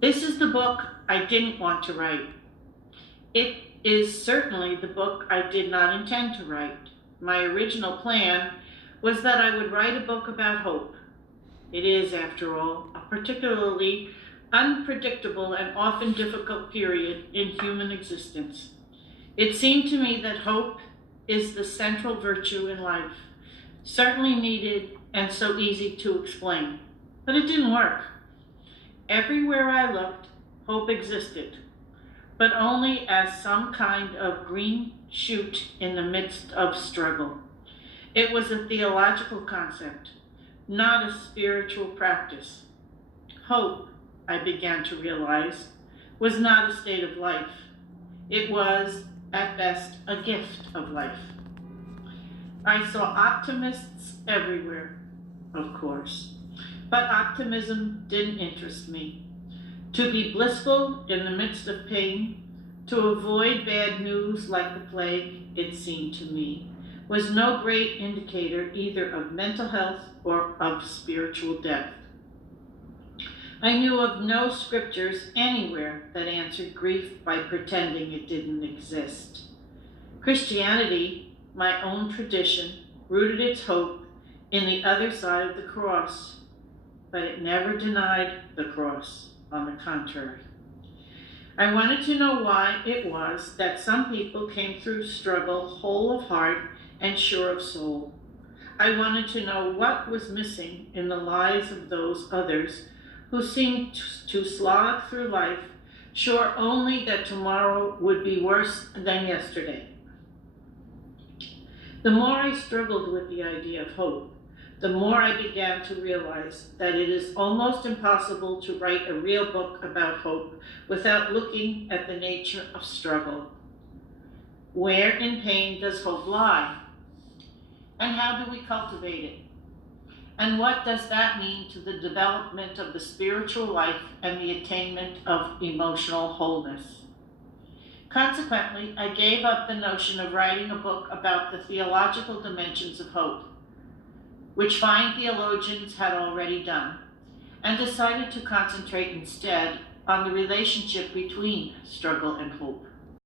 This is the book I didn't want to write. It is certainly the book I did not intend to write. My original plan was that I would write a book about hope. It is, after all, a particularly unpredictable and often difficult period in human existence. It seemed to me that hope is the central virtue in life, certainly needed and so easy to explain. But it didn't work. Everywhere I looked, hope existed, but only as some kind of green shoot in the midst of struggle. It was a theological concept, not a spiritual practice. Hope, I began to realize, was not a state of life. It was, at best, a gift of life. I saw optimists everywhere, of course, but optimism didn't interest me. To be blissful in the midst of pain, to avoid bad news like the plague, it seemed to me, was no great indicator either of mental health or of spiritual depth. I knew of no scriptures anywhere that answered grief by pretending it didn't exist. Christianity, my own tradition, rooted its hope in the other side of the cross, but it never denied the cross. On the contrary, I wanted to know why it was that some people came through struggle whole of heart and sure of soul. I wanted to know what was missing in the lives of those others who seemed to slog through life, sure only that tomorrow would be worse than yesterday. The more I struggled with the idea of hope, the more I began to realize that it is almost impossible to write a real book about hope without looking at the nature of struggle. Where in pain does hope lie? And how do we cultivate it? And what does that mean to the development of the spiritual life and the attainment of emotional wholeness? Consequently, I gave up the notion of writing a book about the theological dimensions of hope, which fine theologians had already done, and decided to concentrate instead on the relationship between struggle and hope.